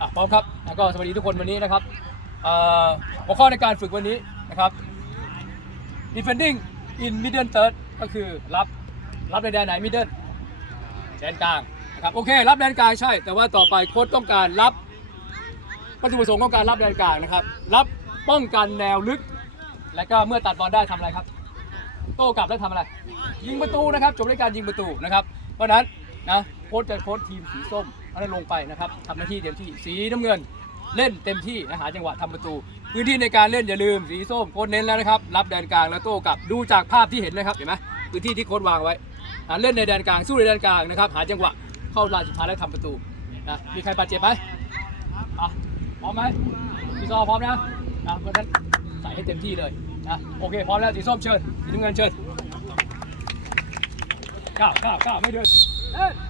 อะพร้อมครับแล้วก็สวัสดีทุกคนวันนี้นะครับเอ่อหัวข้อในการฝึกวันนี้นะครับ defending in middle third ก็คือรับรับในแดนไหน middle แดนกลางนะครับโอเค รับแดนกลางใช่ แต่ว่าต่อไปโค้ชต้องการรับวัตถุประสงค์ของการรับแดนกลางนะครับ รับป้องกันแนวลึก และก็เมื่อตัดบอลได้ทำอะไรครับ โต้กลับแล้วทำอะไร ยิงประตูนะครับจบด้วยการยิงประตูนะครับ เพราะนั้นนะโค้ชจะโค้ชทีมสีส้ม ได้ลงไปนะครับทำหน้าที่เต็มที่สีน้ำเงินเล่นเต็มที่นะหาจังหวะทำประตูพื้นที่ในการเล่นอย่าลืมสีส้มโค้ชเน้นแล้วนะครับ รับแดนกลางแล้วโต้กลับดูจากภาพที่เห็นนะครับเห็นไหมพื้นที่ที่โค้ชวางไว้อะเล่นในแดนกลางสู้ในแดนกลางนะครับ หาจังหวะเข้าลายสุดท้ายแล้วทำประตูนะมีใครบาดเจ็บไหมพร้อมไหมพี่ซอพร้อมนะนะเพราะฉะนั้นใส่ให้เต็มที่เลยนะโอเคพร้อมแล้วสีส้มเชิญสีน้ำเงินเชิญก้าวก้าวก้าวไม่เดินเล่นทำก่อนดูน้ำจะ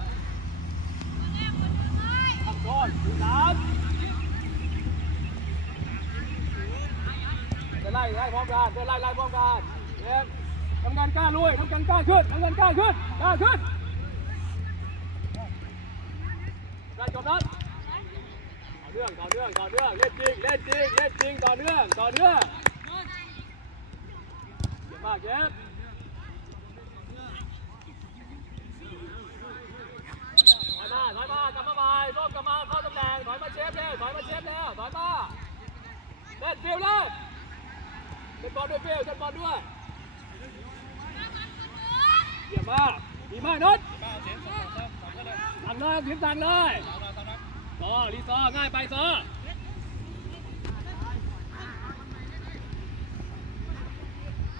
ไล่ไล่พร้อมกันจะไล่ไล่พร้อมกันเยี่มทำงานกล้าลุยทำงานกล้าขึ้นทำงานกล้าขึ้นกล้าขึ้นได้จบนั้นต่อเนื่องต่อเนื่องต่อเนื่องเล่นจริงเล่นจริงเล่นจริงต่อเนื่องต่อเนื่องเยี่ยมมากเยี่ยม ถอยมาถอยมากลับมาใหม่ ส้มกลับมาเข้าตำแหน่งถอยมาเชฟเร็วถอยมาเชฟเร็วถอยมาเล่นฟิลเล่นเล่นบอลด้วยฟิลเล่นบอลด้วยเยี่ยมมากดีมากนนท์สั่งเลยทีมสั่งเลยซอรีซอง่ายไปซอ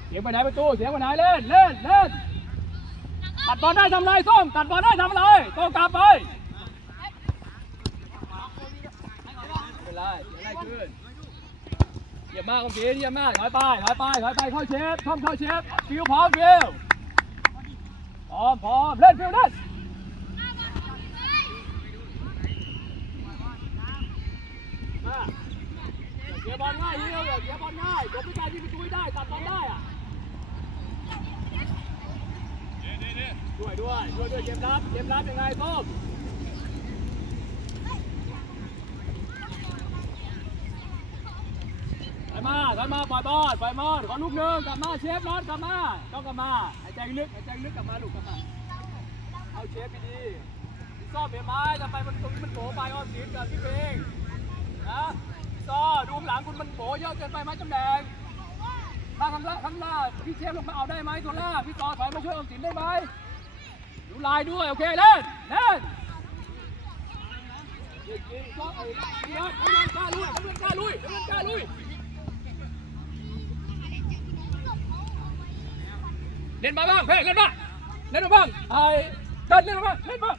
เสียงไปไหนประตูเสียงไปไหนเล่นเล่นเล่นตัดบอลได้ทำไรส้มตัดบอลได้ทำไรโตกลับไป ไม่เป็นไรเสียอะไรขึ้นเยี่ยมมากคุณพีเยี่ยมมากถอยไปถอยไปถอยไปเข้าเชฟช่องเข้าเชฟฟิวพร้อมฟิวพร้อมพร้อมเล่นฟิวเล่นมาเสียบอลง่ายเยียมเลยเสียบอลง่ายจบด้วยการยิงประตูให้ได้ตัดบอลได้อะด้วยด้วยด้วยด้วยเกมรับเกมรับยังไงส้ม ไปมาถอยมาปล่อยบอลปล่อยบอลขอลูกหนึ่งกลับมาเชฟน็อตกลับมาต้องกลับมาหายใจลึกหายใจลึกกลับมาลูกกลับมาเอาเชฟไปดีพี่ซ้อมเห็นไหมทำไมมันตรงนี้มันโผล่ไปอ้อมสีกับพี่เพลงนะพี่ซ้อดูหลังคุณมันโผล่เยอะเกินไปไหมจำแดงถ้าทำละทำละพี่เชฟลงมาเอาได้ไหมตัวล่าพี่ต่อถอยมาช่วยออมสินได้ไหมดูลายด้วยโอเคเล่นเล่นยิงยิงก็เอ้ยนี่ครับทำงกล้าลุยทำงานกล้าลุยทำงานกล้าลุย เล่นมาบ้างเพ่เล่นมาเล่นมาบ้างไอ้เดินเล่นมาบ้างเล่นมา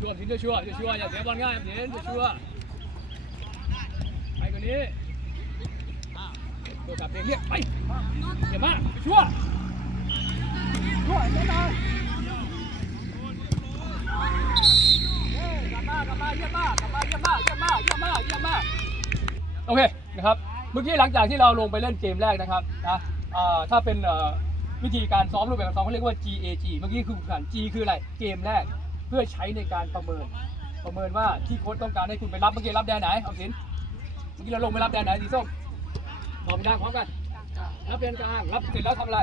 ชัวร์ทีมชัวร์ชัวร์อย่าเสียบอลง่ายเสียชัวร์ไปกว่านี้ตัวจับเองเรียกไปเดี๋ยวมาชั่วชั่วเดี๋ยวมาเอ้ยกลับมากลับมาเยี่ยมมากกลับมาเยี่ยมมากเยี่ยมมากเยี่ยมมากเยี่ยมมาก โอเคนะครับเมื่อกี้หลังจากที่เราลงไปเล่นเกมแรกนะครับนะถ้าเป็นวิธีการซ้อมรูปแบบการซ้อมเขาเรียกว่า GAG เมื่อกี้คือการ G คืออะไรเกมแรกเพื่อใช้ในการประเมิน ประเมินว่าที่โค้ชต้องการให้คุณไปรับเมื่อกี้รับแดนไหนเอาสินเมื่อกี้เราลงไปรับแดนไหนสีส้มพร้อมยังพร้อมกันรับแดนกลางรับเสร็จแล้วทำอะไร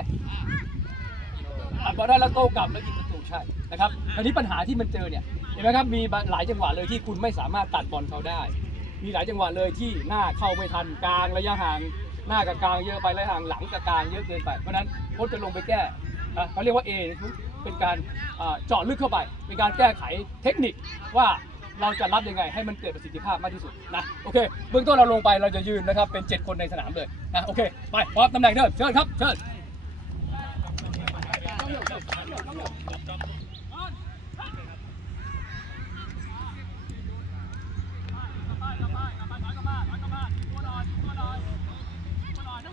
ตัดบอลได้แล้วโต้กลับแล้วยิงประตูใช่นะครับอันนี้ปัญหาที่มันเจอเนี่ยเห็นไหมครับมีหลายจังหวะเลยที่คุณไม่สามารถตัดบอลเขาได้ มีหลายจังหวะเลยที่หน้าเข้าไม่ทันกลางระยะห่างหน้ากับกลางเยอะไประยะห่างหลังกับกลางเยอะเกินไป เพราะนั้นโค้ชจะลงไปแก้อ่เขาเรียกว่า A เป็นการเจาะลึกเข้าไปเป็นการแก้ไขเทคนิคว่าเราจะรับยังไงให้มันเกิดประสิทธิภาพมากที่สุดนะโอเคเบื้องต้นเราลงไปเราจะยืนนะครับเป็น 7 คนในสนามเลยนะโอเคไปพร้อมตำแหน่งเดิมเชิญครับเชิญ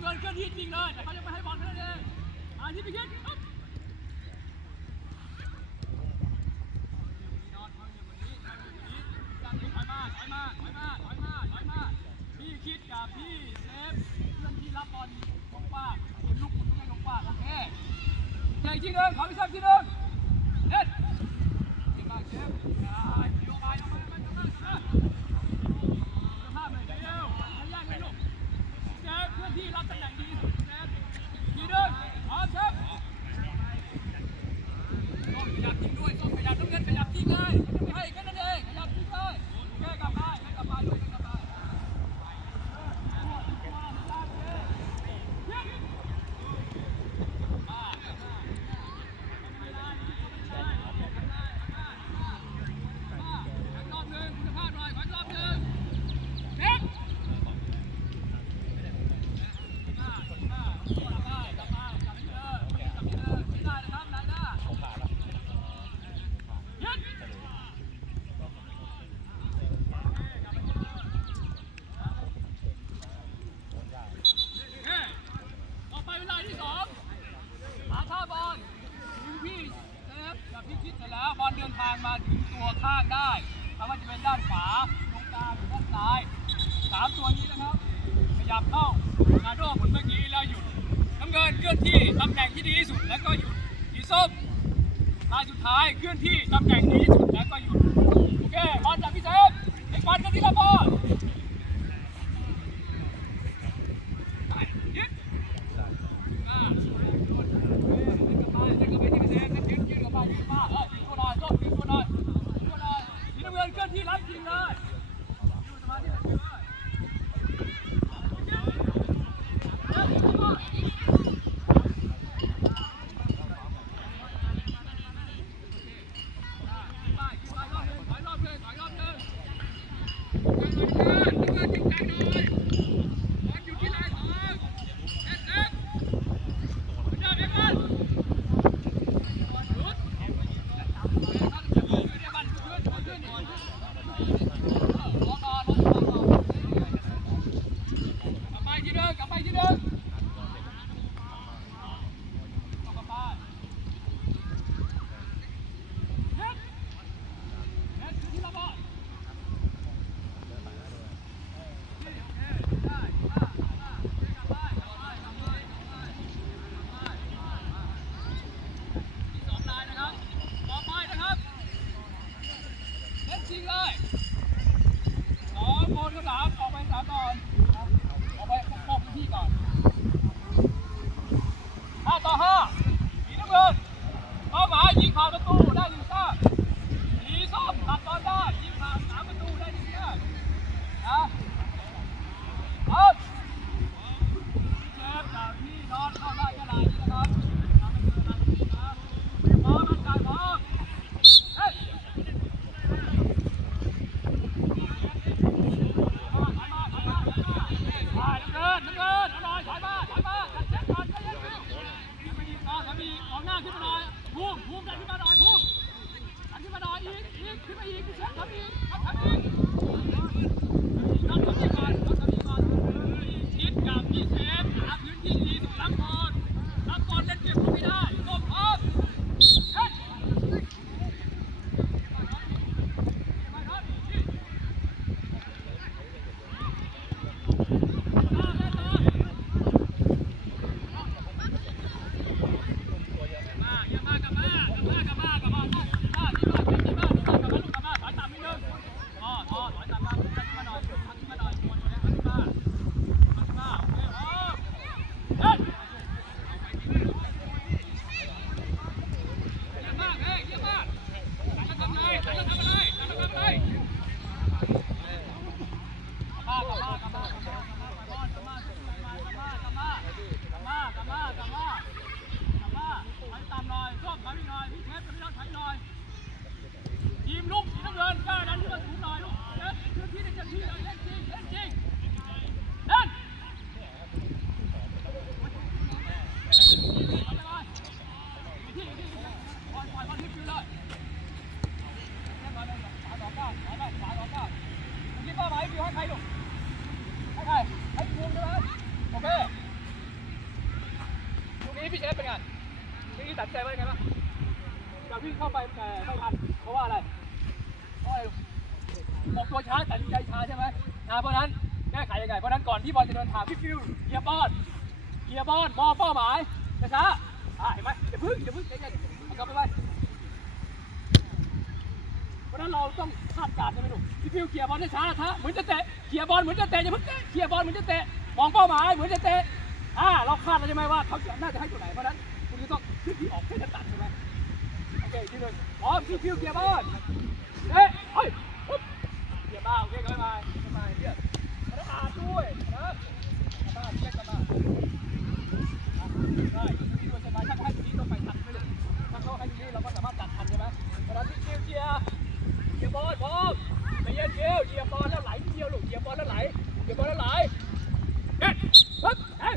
เงินขึ้นที่จริงเลยแต่เขาจะไม่ให้บอลเท่านั้นเองอาที่ไปขึ้นพี่คิดกับพี่เซฟเพื่อนที่รับบอลลงป้าเห็นลูกหมุนไม่ลงป้าโอเคใหญ่ที่หนึ่งขอพี่เซฟที่หนึ่งเด็ดเก่งมากเซฟ ด้วยต้องขยับต้องเงินขยับที่เลย ยับเข้านาโดหมุนเมื่อกี้แล้วหยุดน้ำเงินเคลื่อนที่ตำแหน่งที่ดีที่สุดแล้วก็หยุดสีส้มลายสุดท้ายเคลื่อนที่ตำแหน่งดีที่สุดแล้วก็หยุดโอเคบอลจากพี่เซฟไอ้บอลกันที่ละบอลี้พี่เชฟเป็นไงนี่ตัดใจไว้ไงบ้างจะพี่เข้าไปแต่ไม่ทันเพราะว่าอะไรเพราะอะไรออกตัวช้าตัดใจช้าใช่ไหมนะเพราะนั้นแก้ไขยังไงเพราะนั้นก่อนที่บอลจะเดินทางพี่ฟิวเกียร์บอลเกียร์บอลมองเป้าหมายช้าอ่าเห็นไหมอย่าพึ่งอย่าพึ่งใจเย็นกลับไปไปเพราะนั้นเราต้องคาดการณ์ใช่ไหมลูกพี่ฟิวเกียร์บอลช้าช้าเหมือนจะเตะเกียร์บอลเหมือนจะเตะอย่พึ่งเตะเกียร์บอลเหมือนจะเตะมองเป้าหมายเหมือนจะเตะ อ่าเราคาดแล้วใช่ไหมว่าเขาจะน่าจะให้ตัวไหนเพราะนั้นคุณจะต้องขึ้นที่ออกเส้นตัดใช่ไหมโอเคทีนึงพร้อมที่คิวเกียร์บ้านเอ๊ะเฮ้ยปุ๊บเกียร์บ้าโอเคก็ไม่ไม่ไม่เรียกพนัานด้วยนะบ้านเรียกบ้านได้ที่ด้วยใช่ไหมถ้ให้ที่ต้องไปทันไม่เลยถ้าเขาให้ที่เราก็สามารถตัดทันใช่ไหมเพราะนั้นที่วเกียร์เกียบอลพอมไปเยวเกียเกียบอลแล้วไหลเกียร์หลุดเกียร์บอลแล้วไหลเกียร์บอลแล้วไหลเอ๊ะปึ๊บเอ๊ะ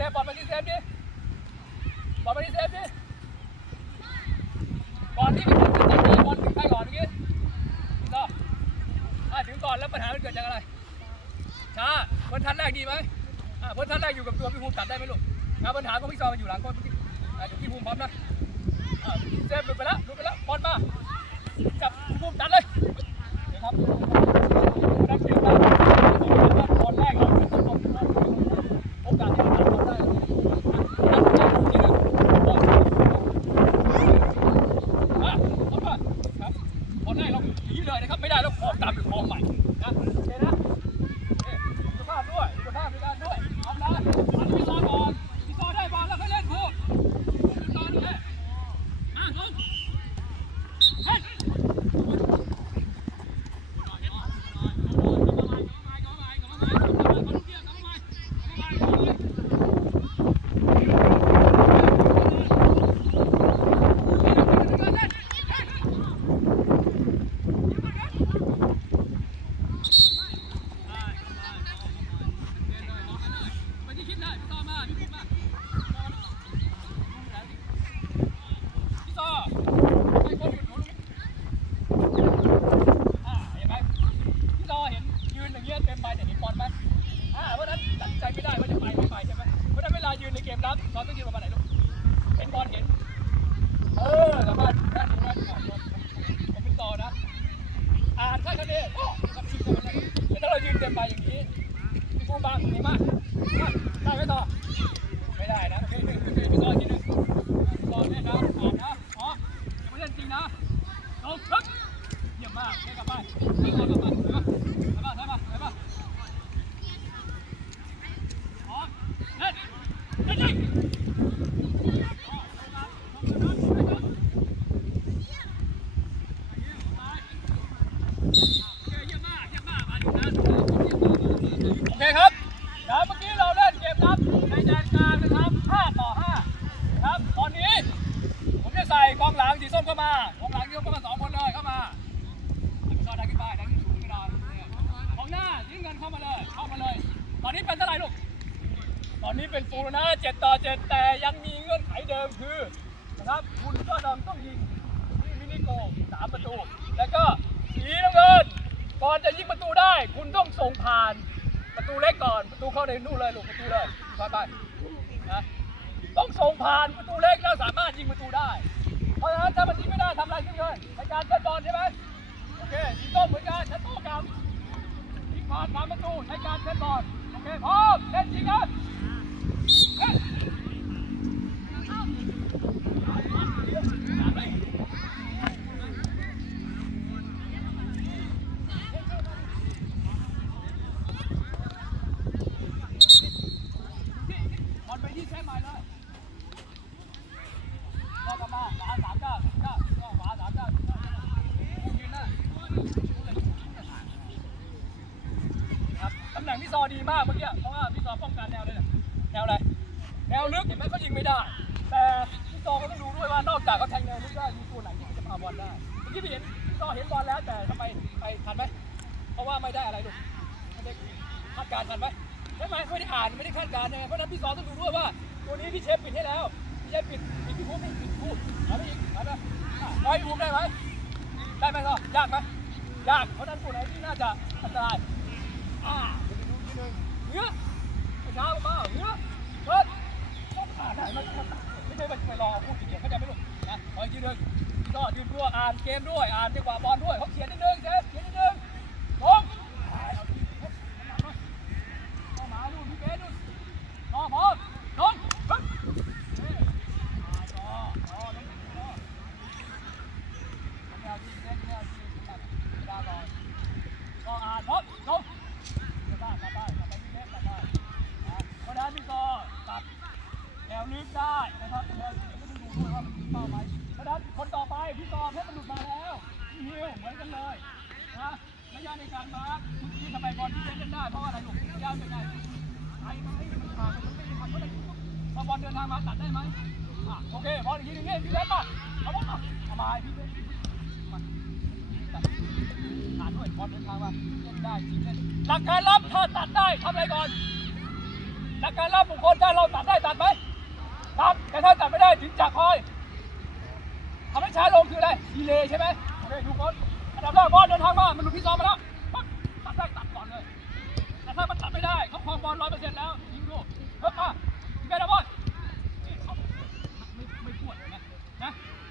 ซฟบอลมาที่เซฟดิบอลมาที่เซฟดิบอลที่มีคนจะตีบอลถึงใครก่อนเมื่อกี้ก็อ่ถึงก่อนแล้วปัญหามันเกิดจากอะไรช้าเพิ่นทันแรกดีไหมเพิ่นทันแรกอยู่กับตัวพี่ภูมิตัดได้ไหมลูกนปัญหาก็พี่ซอมันอยู่หลังคนอะอยู่พี่ภูมิพร้อมนะอะเซฟหลุดไปแล้วหลุดไปแล้วบอลมาจับพี่ภูมิตัดเลยเดี๋ยวครับ คุณต้องส่งผ่านประตูเล็กก่อน ประตูเข้าในนู่นเลยลูกประตูเลยไปไปนะต้องส่งผ่านประตูเล็กแล้วสามารถยิงประตูได้ เพราะฉะนั้นถ้ามันยิงไม่ได้ทำอะไรขึ้นเลยในการเล่นบอลใช่ไหมโอเคยิงต้มเหมือนกันชัดโต้กับยิงผ่านสามประตูในการเล่นบอลโอเคพร้อมเล่นยิงกัน ตองก็ต้องดูด้วยว่านอกจากเขาแทงแนวลึกได้มีตัวไหนที่จะพาบอลได้เมื่อกี้เห็นก็เห็นบอลแล้วแต่ทำไมไปทันไหมเพราะว่าไม่ได้อะไรดูไม่ได้คาดการณ์ทันไหมใช่ไหมไม่ได้อ่านไม่ได้คาดการณ์ไยเพราะนั้นพี่ซอต้องดูด้วยว่าตัวนี้พี่เชฟปิดให้แล้วพี่เชฟปิดปิดที่พูดไม่ปิดพูดหาไปอีกหาไปไอ้อุ้มได้ไหมได้ไหมก็ยากไหมยากเพราะนั้นตัวไหนที่น่าจะอันตรายอ่าเดี๋ยวดูนึงเนื้อเช้าเปล่าเนื้อเฮ้ยต้องขาดไหนมันต้องขาด ไม่ไปรอพูดอย่งเียเขาจะไม่รู้นะคอยยืนเลยก็ยืนด้วยอ่านเกมด้วยอ่านจังหวะบอลด้วยเขาเขียนนิดนึงเจ๊เขียนนิดนึงลง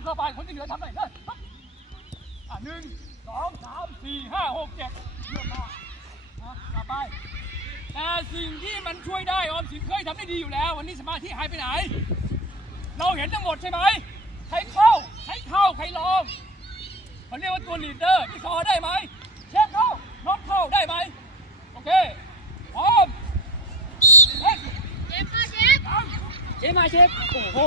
ำกระบายคนที่เหลือทำไหนเนอะอะหนึ่งสองสามสี่ห้าหกเจ็ดเลือกมาอะกลับไปแต่สิ่งที่มันช่วยได้ออมสินเคยทำได้ดีอยู่แล้ว วันนี้สมาธิหายไปไหน เราเห็นทั้งหมดใช่ไหมใครเข้าใครเข้าใครลองเขาเรียกว่าตัวลีดเดอร์พี่ซอได้ไหมเชฟเข้าน็อตเข้าได้ไหมโอเคออมเชฟมาเชฟเชฟมาเชฟโอ้โห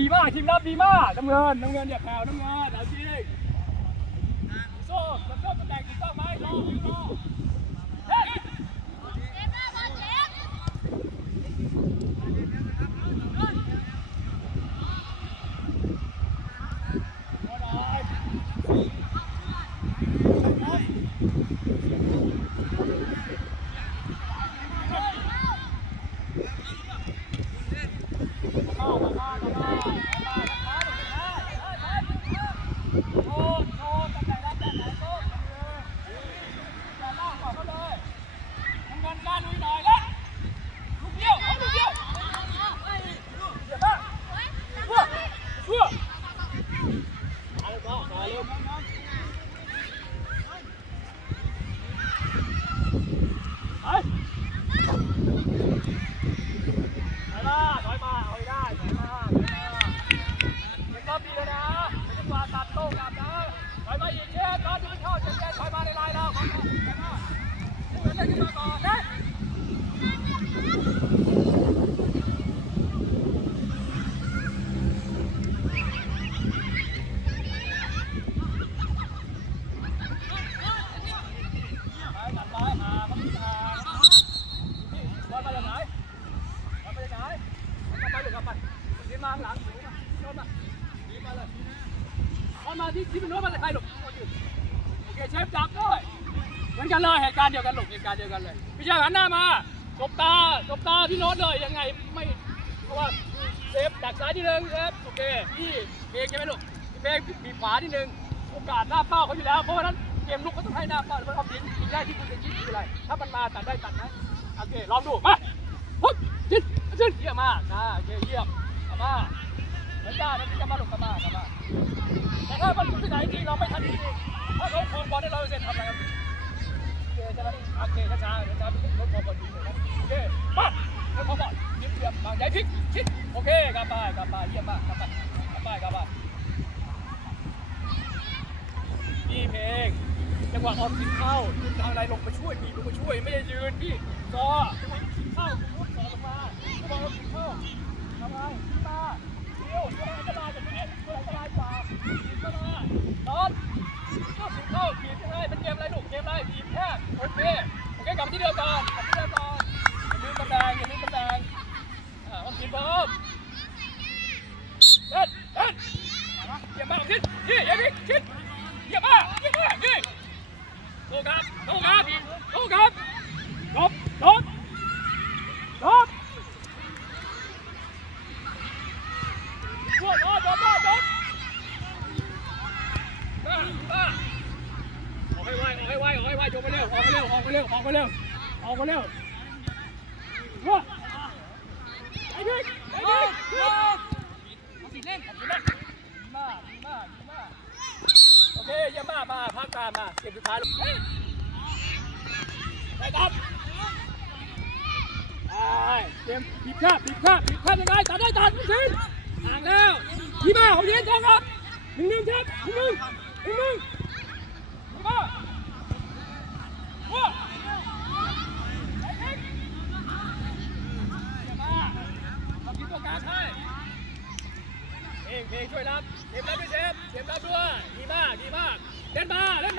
ดีมากทีมรับดีมากน้ำเงินน้ำเงินเนี่ย การเดียวกันเลยพี่ชายหันหน้ามาจบตาจบตาพี่โน้ตเลยยังไงไม่เพราะว่าเซฟจากซ้ายที่หนึ่งครับโอเคพี่เบรกใช่ไหมลูกพี่เบรกมีบขวาที่หนึ่งโอกาสหน้าเป้าเขาอยู่แล้วเพราะฉะนั้นเกมลุกก็ต้องให้หน้าเป้าเพราะเขาทิ้งทิ้งได้ที่คุณจะคิดคืออะไรถ้ามันมาตัดได้ตัดนะโอเคลองดูมาปุ๊บจิ้นจิ้เยี่ยมมากนะโอเคเยี่ยมมาแล้วจ้ามันจะมาหลบกัมามาแต่ถ้ามันอยู่ที่ไหนจริงเราไม่ทันจริงถ้าเขาคงบอลได้เราเสร็จทำไรครับ โอเคช้าๆเดี๋ยชาๆลดความกดดันโอเคมาลดความกดเยี่ยมเยี่ยมาใหญ่พลิกชิดโอเคกลับไปกลับไปเยี่มากกลับไปกลัปกาดีเพลงจังหวะออมสินเข้าขึ้นทางไรลงมาช่วยบีบลงมาช่วยไม่ได้ยืนพี่ซอจังหสินเข้าพุ่งซอลงมาจังหวะออมสินเข้าทำไรพี่ตาเที่ยวเที่ยวอันตรายจากนี้เที่ยวอันตรายกว่าอันตรายตอนเข้าสินเข้าบีบยังไงเป็นเกมอะไรหนุกเกมอะไรบีบ โอเคโอเคกลับมาที่เดิมก่อนกลับที่เดิมก่อนอย่าลืมตำแหน่งอย่าลืมตำแหน่งอ่าออมสินพร้อมเดินเดินเยี่ยมมากคิดยี่เยี่ยมอีกคิดเยี่ยมมากเยี่ยมมากยี่โตครับโตครับโตครับจบจบจบจบจบจบจบจบมามาออกให้ไวออกให้ไวออกให้ไวจบไปเร็วออกไปเร็วอ อกไปเร็วออกมาเร็ว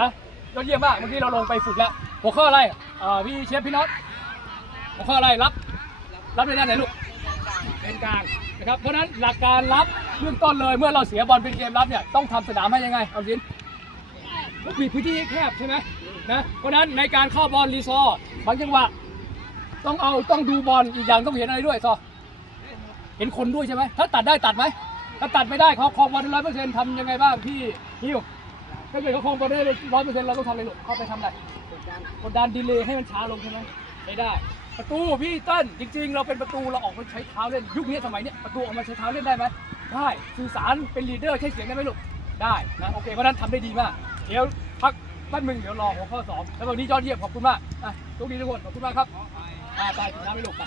นะยอดเยี่ยมมากเมื่อกี้เราลงไปฝึกแล้วหัวข้ออะไรพี่เชฟพี่น็อตหัวข้ออะไรรับรับในด้านไหนลูกเป็นกลางนะครับเพราะนั้นหลักการรับเบื้องต้นเลยเมื่อเราเสียบอลเป็นเกมรับเนี่ยต้องทำสนามให้ยังไงเอาสินมีพื้นที่แคบใช่ไหมนะเพราะนั้นในการเข้าบอลรีซอบางจังหวะต้องเอาต้องดูบอลอีกอย่างต้องเห็นอะไรด้วยซอเห็นคนด้วยใช่ไหมถ้าตัดได้ตัดไหมถ้าตัดไม่ได้เขาครองบอลร้อยเปอร์เซ็นต์ทำยังไงบ้างพี่ฮิว ถ้าเกิดเขาครองบอลได้ร้อยเปอร์เซ็นต์เราต้องทำอะไรลูกเข้าไปทำอะไรกดดันดีเลย์ให้มันช้าลงใช่ไหมไม่ได้ ประตูพี่เต้นจริง ๆ เราเป็นประตูเราออกมาใช้เท้าเล่นยุคนี้สมัยนี้ประตูออกมาใช้เท้าเล่นได้ไหมได้สื่อสารเป็นลีดเดอร์ใช้เสียงได้ไหมลูกได้นะโอเคเพราะนั้นทำได้ดีมากเดี๋ยวพักบ้านมึงเดี๋ยวรอหัวข้อสองแล้ววันนี้ยอดเยี่ยมขอบคุณมากอะทุกดีทุกคนขอบคุณมากครับอ่าไปถึงน้ำไม่ลูกไป